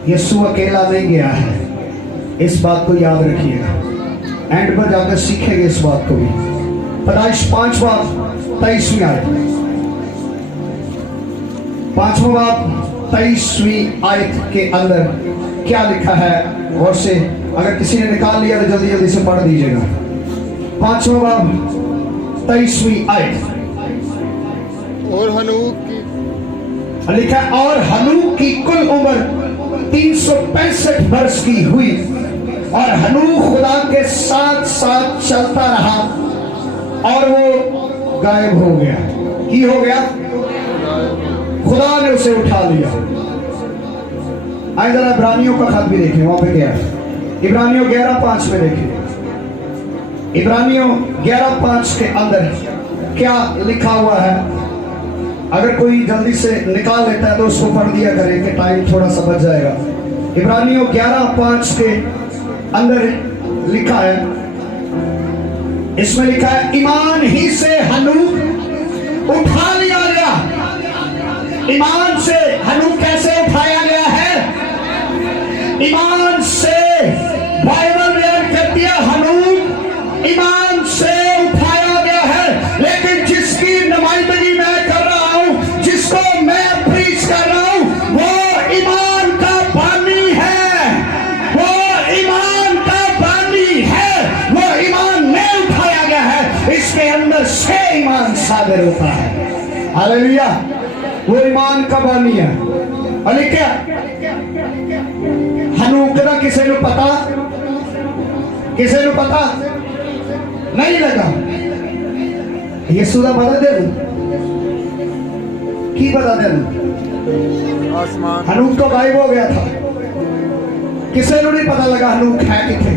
यीशु अकेला नहीं गया है। इस बात को याद रखिएगा, एंड पर जाकर सीखेंगे इस बात को भी। पैदाइश 5वां 23वीं आयत, 5वां बाब 23वीं आयत के अंदर क्या लिखा है, और से अगर किसी ने निकाल लिया तो जल्दी जल्दी से पढ़ दीजिएगा। 5वां बाब 23वीं आयत। और हनूक की लिखा, और हनूक की कुल उम्र 365 वर्ष की हुई, और हनूक खुदा के साथ साथ चलता रहा और वो गायब हो गया। की हो गया? खुदा ने उसे उठा लिया। आइए जरा इब्रानियों का खत भी देखें, वहां पे क्या है। इब्रानियों 11:5 में देखिए। इब्रानियों 11:5 के अंदर क्या लिखा हुआ है। अगर कोई जल्दी से निकाल लेता है तो उसको पढ़ दिया करें कि टाइम थोड़ा सा बच जाएगा। इब्रानियों 11:5 के अंदर लिखा है, इसमें लिखा है, ईमान ही से हनूक उठा लिया गया। ईमान से हनूक कैसे उठाया गया है? ईमान से। बाइबल बयान करती है हनूक ईमान से उठाया गया है। लेकिन जिसकी नुमाइंदगी मैं कर रहा हूं, जिसको मैं प्रीच कर रहा हूं, वो ईमान का बानी है, वो ईमान का बानी है, वो ईमान में उठाया गया है। इसके अंदर से ईमान सागर होता है। हालेलुया, वो ईमान का बानी है। अरे क्या हनूक का किसी ने पता, किसी ने पता नहीं लगा। यीशु का पता दे दूं की बता दे दूं? आसमान। हनूक तो गायब हो गया था, किसी को नहीं पता लगा हनूक है किथे।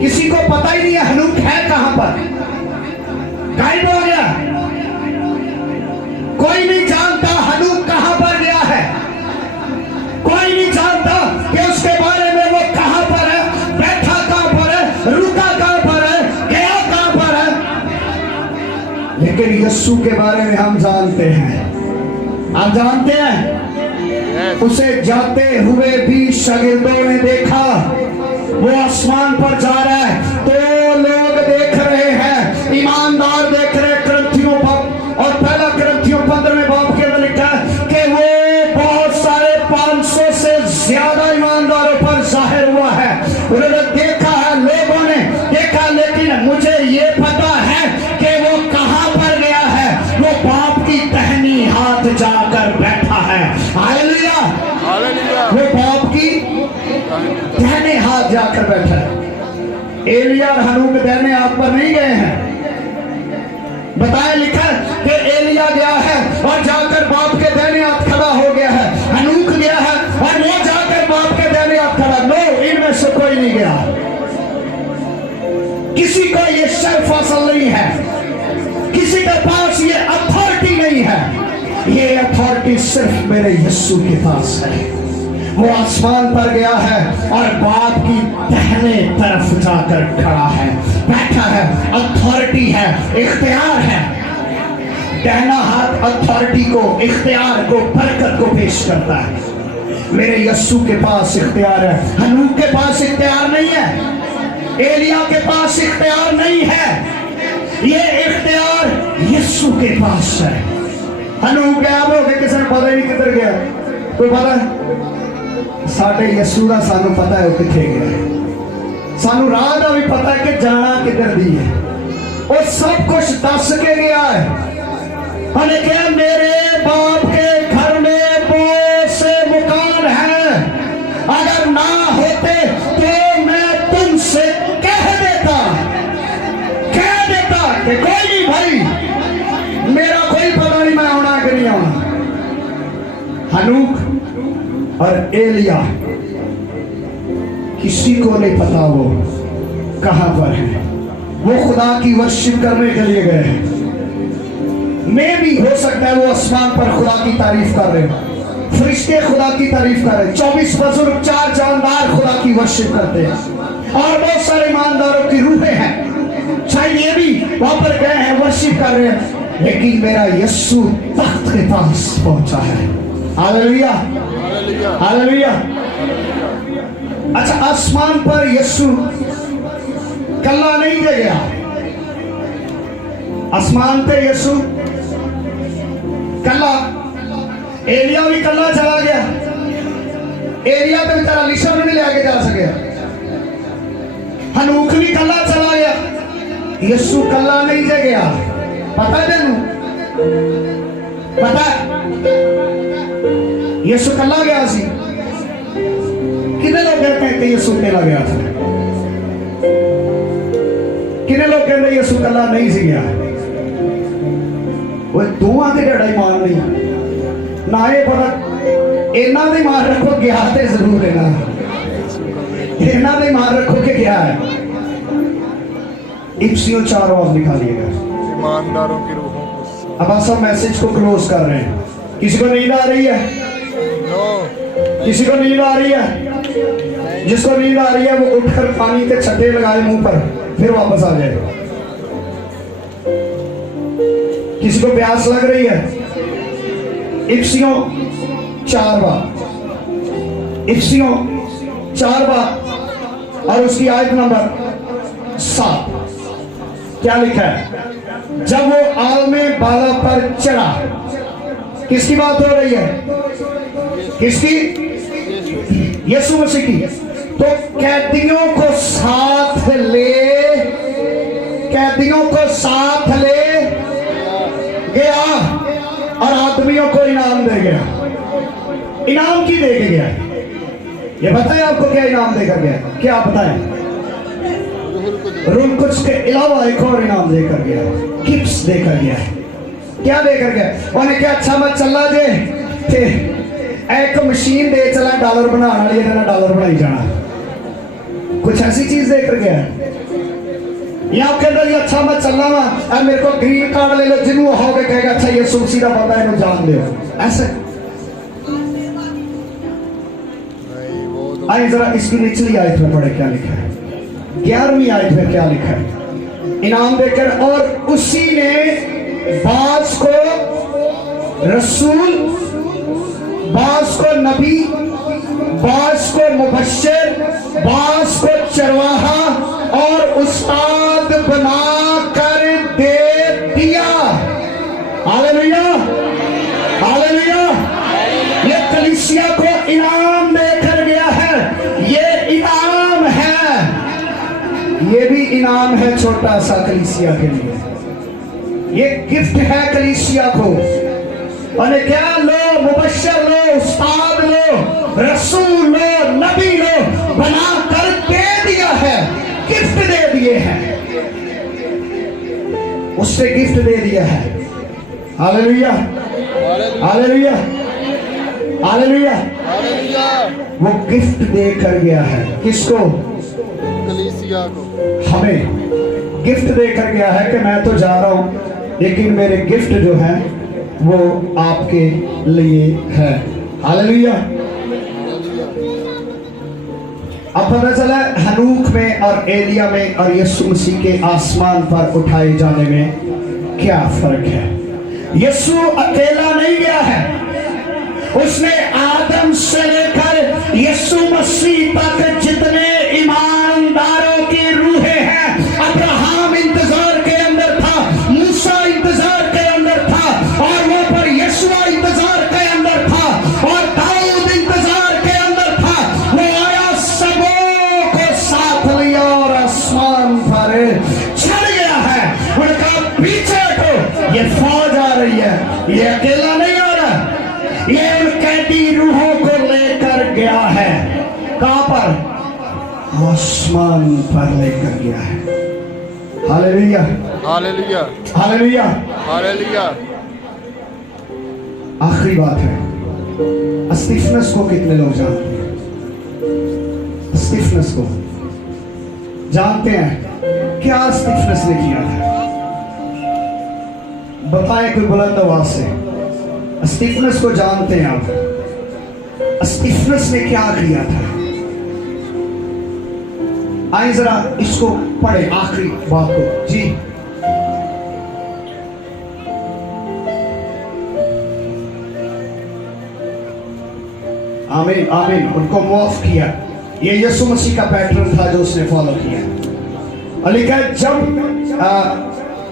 किसी को पता ही नहीं है हनूक है कहां पर, गायब हो गया। कोई नहीं जानता हनूक कहां पर गया है, कोई नहीं जानता कि उसके बारे में वो कहां पर है, बैठा कहां पर है, रुका कहां पर है, गया कहां पर है। लेकिन यीशु के बारे में हम जानते हैं। आप जानते हैं, उसे जाते हुए भी शागिर्दों ने देखा। वो आसमान पर जा रहा है तो लोग देख रहे हैं, ईमानदार देख रहे हैं। ग्रंथियों पर और पहला ग्रंथियों 15वें बाब के अंदर लिखा है कि वो बहुत सारे 500 से ज्यादा ईमानदारों पर जाहिर हुआ है। उन्होंने देखा है, लोगों ने देखा, लेकिन मुझे ये पता है कि वो कहां पर गया है। वो बाप की दाहिनी हाथ जाकर बैठा है। Hallelujah, hallelujah. वो बाप की दाहिने हाथ जाकर बैठा है। एलिया और हनूक दाहिने हाथ पर नहीं गए हैं। बताया लिखा कि एलिया गया है और जाकर बाप के दाहिने हाथ खड़ा हो गया है। हनूक गया है और वो जाकर बाप के दाहिने हाथ खड़ा। नो, इनमें से कोई नहीं गया। किसी को ये शर्फ हासिल नहीं है, किसी के पास ये अथॉरिटी नहीं है। ये अथॉरिटी अथॉरिटी सिर्फ मेरे यीशु के पास है। वो आसमान पर गया है और बाप की दाहिने तरफ जाकर खड़ा है, बैठा है। अथॉरिटी है, इख्तियार है। दाहिना हाथ अथॉरिटी को, इख्तियार को, बरकत को पेश करता है। मेरे यीशु के पास इख्तियार है। हनूक के पास इख्तियार नहीं है, एलिया के पास इख्तियार नहीं है। ये इख्तियार यीशु के पास है। हनूक गायब हो गए, किसी ने पता ही नहीं किधर गया। कोई पता है? साडे यीशु का सानू पता है वो किथे गया है। सानू राह का भी पता है कि जाना किधर दी है। वो सब कुछ दस के गया है। मैंने कहा मेरे बाप के घर में बहुत से मकान हैं, अगर ना होते तो मैं तुमसे कह देता कि कोई नहीं भाई, मेरा कोई पता नहीं मैं आना कि नहीं आना। हनूक और एलिया किसी को नहीं पता वो कहां पर है। वो खुदा की वर्शिप करने के लिए गए हैं। मैं भी हो सकता है वो आसमान पर खुदा की तारीफ कर रहे हैं, फरिश्ते खुदा की तारीफ कर रहे हैं, 24 बुजुर्ग 4 जानदार खुदा की वर्शिप करते हैं और बहुत सारे ईमानदारों की रूहें हैं, शायद ये भी वहां पर गए हैं, वर्शिप कर रहे हैं। लेकिन मेरा यीशु तख्त के पास पहुंचा है। Hallelujah, hallelujah. अच्छा, आसमान पर यीशु कल्ला नहीं दे गया। आसमान पे यीशु कल्ला, एलिया भी कल्ला चला गया। एलिया तो बेचारा लिशा में नहीं लेके जा सके। हनूक भी कल्ला चला गया, यीशु कल्ला नहीं जा गया। पता है तेनू? पता है यीशु कल्ला गया सी? कितने लोग कहते हैं कि यीशु कल्ला गया था? कितने लोग कहते हैं यीशु कल्ला नहीं सी गया? वो दोवां ते ढड़ा ईमान नहीं ना। ये पता इन्ना दे मान रखो गया ते जरूर है ना, इन्ना दे मान रखो कि क्या है। इफ्सियों 4 वाज निकालिएगा। ईमानदारों की रूहों को। अब आप सब मैसेज को क्लोज कर रहे हैं। किसी को नींद आ रही है? नो। किसी को नींद आ रही है? जिसको नींद आ रही है वो उठकर पानी के छट्टे लगाए मुंह पर, फिर वापस आ जाए। किसी को प्यास लग रही है? इफ्सियों 4 बार, इफ्सियों 4 बार और उसकी आयत नंबर 7 क्या लिखा है? जब वो आलमे बाला पर चढ़ा, किसकी बात हो रही है? किसकी? यीशु मसीह की। तो कैदियों को साथ ले गया और आदमियों को इनाम दे गया। इनाम की दे के गया? ये बताएं आपको क्या इनाम देकर गया? क्या बताएं? रूह कुछ के अलावा एक और इनाम देकर गया, गिफ्ट्स देकर गया है। क्या देकर गया? उन्हें क्या अच्छा मत चला जे एक मशीन दे चला डॉलर बनाने वाली, डॉलर बनाई जाना, कुछ ऐसी चीज देकर गया है। या आपके अंदर ये अच्छा मत चलना वा, अब मेरे को ग्रीन कार्ड ले लो, जिन्हों होगे कहेगा अच्छा ये सुरसी का बंदा है, जान दो ऐसे। आइए जरा इसकी निचली आयत में पढ़े क्या लिखा है। 11वीं आयत में क्या लिखा है? इनाम देकर, और उसी ने बाज को रसूल, बाज को नबी, बाज को मुबश्शिर, बाज को चरवाहा और उस्ताद बना कर दे दिया। Hallelujah, hallelujah. ये कलीसिया को इनाम देकर गया है। ये इनाम है, ये भी इनाम है छोटा सा कलीसिया के लिए। ये गिफ्ट है कलीसिया को। और क्या लो, मुबश्शिर लो, उस्ताद लो, रसूल लो, नबी लो, बना कर दे दिया है, गिफ्ट दे दिए हैं, उससे गिफ्ट दे दिया है। Hallelujah, hallelujah, hallelujah. वो गिफ्ट देकर गया है। किसको? कलीसिया को। हमें गिफ्ट देकर गया है कि मैं तो जा रहा हूं, लेकिन मेरे गिफ्ट जो है वो आपके लिए है। हालेलुया। अब पता चला हनूक में और एलिया में और यीशु मसीह के आसमान पर उठाए जाने में क्या फर्क है। यीशु अकेला नहीं गया है, उसने आदम से लेकर यीशु मसीह तक जितने ईमानदारों की रूहें हैं, अब्राहम इंतजार के अंदर था, मूसा इंतजार के अंदर था, और वो पर यीशुआ इंतजार के अंदर था, और दाऊद इंतजार के अंदर था। वो आया, सबों को साथ लिया और आसमान पर चढ़ गया है। उनका पीछे हटो, ये फौज आ रही है, ये अकेला नहीं आ रहा, ये उन कैदी रूहों को लेकर गया है। कहां पर? आसमान पर लेकर गया है। Hallelujah, hallelujah, hallelujah, hallelujah. आखिरी बात है, स्टीफनस को कितने लोग जानते हैं? स्टीफनस को जानते हैं? क्या स्टीफनस ने किया था? बताए कोई बुलंद आवाज से। स्टीफनस को जानते हैं आप? स्टीफनस ने क्या किया था? आइए जरा इसको पढ़े, आखिरी बात को। जी, आमीन, आमीन। उनको माफ किया। ये यीशु मसीह का पैटर्न था जो उसने फॉलो किया। और लिखा है, जब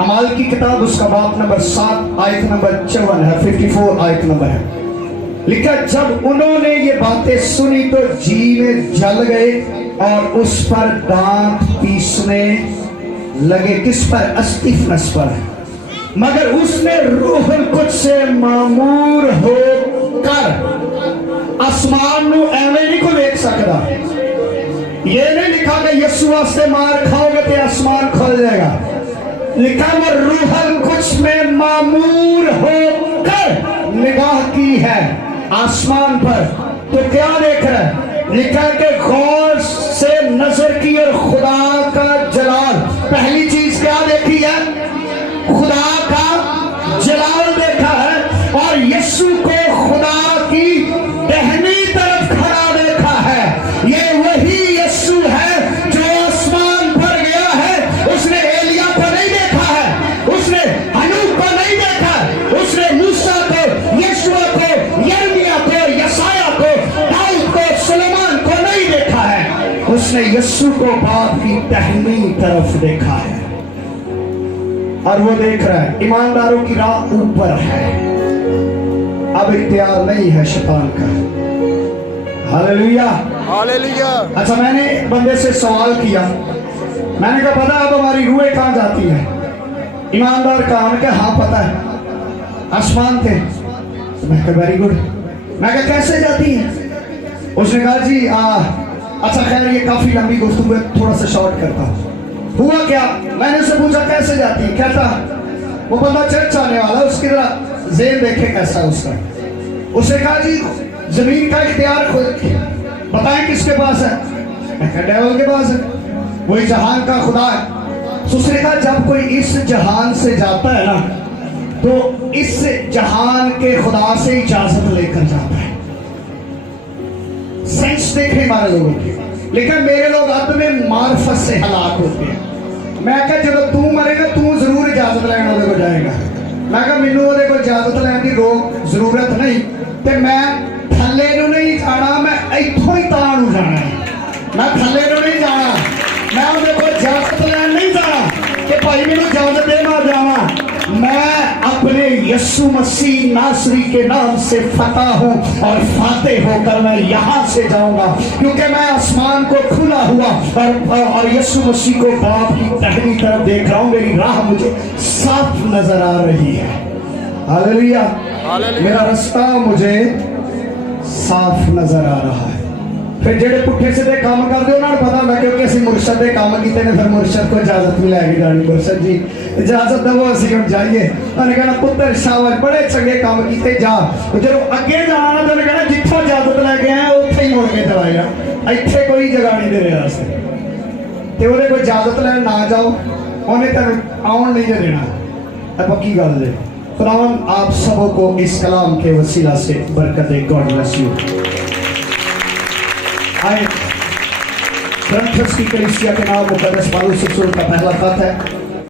अमाल की किताब उसका बाप नंबर 7 आयत नंबर 54 है, 54 आयत नंबर है। लिखा, जब उन्होंने ये बातें सुनी तो जी में जल गए और उस पर दांत पीसने लगे। किस पर? स्टीफनस पर। मगर उसने रूहुल कुद्स से मामूर होकर आसमान नू एवें नहीं को देख सकता। ये नहीं लिखा कि यीशु वास्ते मार खाओगे तो आसमान खुल जाएगा। लिखा, वो रूहुल कुद्स में मामूर होकर निगाह की है आसमान पर। तो क्या देख रहा है? लिखा कि गौर से नजर की और खुदा का जलाल। पहली चीज क्या देखी है? खुदा का जलाल देखा है, और यीशु को खुदा की दाहिनी तरफ खड़ा देखा है। ये वही यीशु है जो आसमान पर गया है। उसने एलिया को नहीं देखा है, उसने हनूक को नहीं देखा, उसने मूसा को, यीशुआ को, यिर्मयाह को, यशायाह को, दाऊद को, सुलेमान को नहीं देखा है। उसने यीशु को बाप की दाहिनी तरफ देखा है, और वो देख रहा है ईमानदारों की राह ऊपर है। अब इख्तियार नहीं है शैतान का। Hallelujah, hallelujah. अच्छा, मैंने एक बंदे से सवाल किया, मैंने कहा पता अब हमारी रूहें कहां जाती है? ईमानदार कहा? मैंने कहा हाँ पता है, आसमान थे। तो मैं कहा वेरी गुड। मैं कहा कैसे जाती है? उसने कहा जी अच्छा खैर ये काफी लंबी गुफ्तगू है, थोड़ा सा शॉर्ट करता हूं। हुआ क्या? मैंने उससे पूछा कैसे जाती है? कहता वो बंदा चर्च आने वाला, उसकी तरह जेल देखे कैसा उसका। उसने कहा जी जमीन का इख्तियार खुद बताएं किसके पास है? मैं कहा डेविल के पास है, वही जहान का खुदा है। तो उसने कहा जब कोई इस जहान से जाता है ना, तो इस जहान के खुदा से इजाजत लेकर जाता है। सेंस देखे हमारे लोगों की, लेकिन मेरे लोग अंत में मार्फत से हलाक होते हैं। मैं कहा जब तू मरेगा तू जरूर इजाजत लैन वो जाएगा। मैं कहा मैनू वो इजाजत लैन की जरूरत नहीं, तो मैं थले नहीं जाना, मैं इथों ही तां नूं जाना है। मैं थले नहीं जाना, मैं वो इजाजत लैन नहीं जाना कि भाई मैनू इजाजत दे मैं जावा। मैं अपने यीशु मसीह नासरी के नाम से फतह हूं और फातेह होकर मैं यहां से जाऊंगा, क्योंकि मैं आसमान को खुला हुआ और यीशु मसीह को बाप की दाहिनी तरफ देख रहा हूं। मेरी राह मुझे साफ नजर आ रही है। हालेलुया, मेरा रास्ता मुझे साफ नजर आ रहा है। फिर जेडे पुठे सीधे काम करते उन्होंने पता मैं क्योंकि असं मुरशद के काम किए ने, फिर मुरशद को इजाजत भी लैके जानी। मुरशद जी इजाजत दवो असं हम जाइए। उन्हें कहना पुत्र शाबाश बड़े चंगे काम किए जा। जो अगे जाना तो उन्हें कहना जिथों इजाजत लैके आए उत्थे ही मुड़ के चला जा, इत्थे कोई जगह नहीं दे रहा। तो वो कोई इजाजत लैन ना जाओ, उन्हें तेन आउन नहीं देना। पक्की गल है। खुदावन आप सबों को इस कलाम के वसीला से बरकत दे। God bless you. आए ग्रंथस की कलीसिया के नाम मुकद्दस पालूस रसूल का पहला खत है